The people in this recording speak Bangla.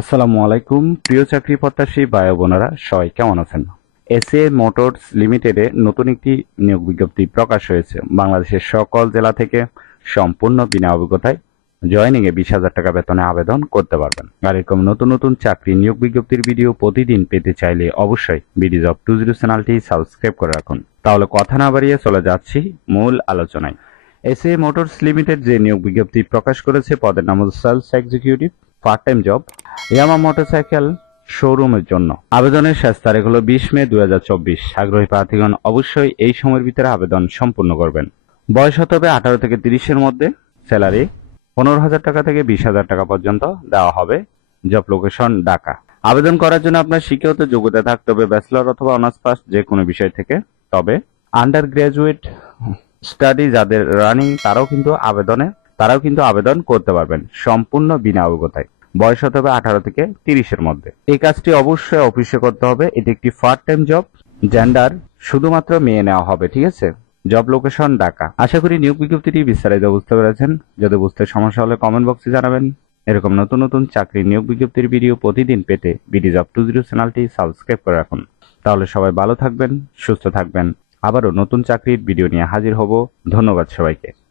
আসসালামু আলাইকুম প্রিয় চাকরি প্রত্যাশী ভাই ও বোনেরা, সবাই কেমন আছেন? এসএ মোটরস লিমিটেডে নতুন একটি নিয়োগ বিজ্ঞপ্তি প্রকাশ হয়েছে। বাংলাদেশের সকল জেলা থেকে সম্পূর্ণ বিনা অভিজ্ঞতায় জয়েনিং এ 20,000 টাকা বেতনে আবেদন করতে পারবেন। আর এরকম নতুন নতুন চাকরি নিয়োগ বিজ্ঞপ্তির ভিডিও প্রতিদিন পেতে চাইলে অবশ্যই বিডি জব 20 চ্যানেলটি সাবস্ক্রাইব করে রাখুন। তাহলে কথা না বাড়িয়ে চলে যাচ্ছি মূল আলোচনায়। এসএ মোটরস লিমিটেড যে নিয়োগ বিজ্ঞপ্তি প্রকাশ করেছে, পদের নাম হল sales executive, part time job, Yamaha motorcycle শোরুমের জন্য। আবেদনের শেষ তারিখ হলো 20 মে 2024। আগ্রহী প্রার্থীগণ অবশ্যই এই সময়ের ভিতরে আবেদন সম্পূর্ণ করবেন। বয়স হতে হবে 18 থেকে 30-এর মধ্যে। স্যালারি 15,000 টাকা থেকে 20,000 টাকা পর্যন্ত দেওয়া হবে। Job location Dhaka. আবেদন করার জন্য আপনার শিক্ষাগত যোগ্যতা থাকতে হবে ব্যাচেলর অথবা অনার্স পাস যে কোনো বিষয় থেকে। তবে আন্ডার গ্রাজুয়েট স্টাডি যাদের রানিং তারাও কিন্তু আবেদন করতে পারবেন সম্পূর্ণ বিনা অভিজ্ঞতায়। বয়স হতে হবে 18 থেকে 30-এর মধ্যে। এই কাজটি অবশ্যই অফিসে করতে হবে। এটি একটি পার্ট টাইম জব। জেন্ডার শুধুমাত্র মেয়ে নেওয়া হবে, ঠিক আছে? Job location Dhaka. আশা করি নিয়োগ বিজ্ঞপ্তিটি বিস্তারিত বুঝতে পেরেছেন। যদি বুঝতে সমস্যা হলে কমেন্ট বক্সে জানাবেন। এরকম নতুন নতুন চাকরি নিয়োগ বিজ্ঞপ্তির ভিডিও প্রতিদিন পেতে বিডি জব 20 চ্যানেলটি সাবস্ক্রাইব করে রাখুন। তাহলে সবাই ভালো থাকবেন, সুস্থ থাকবেন। আবারও নতুন চাকরির ভিডিও নিয়ে হাজির হব। ধন্যবাদ সবাইকে।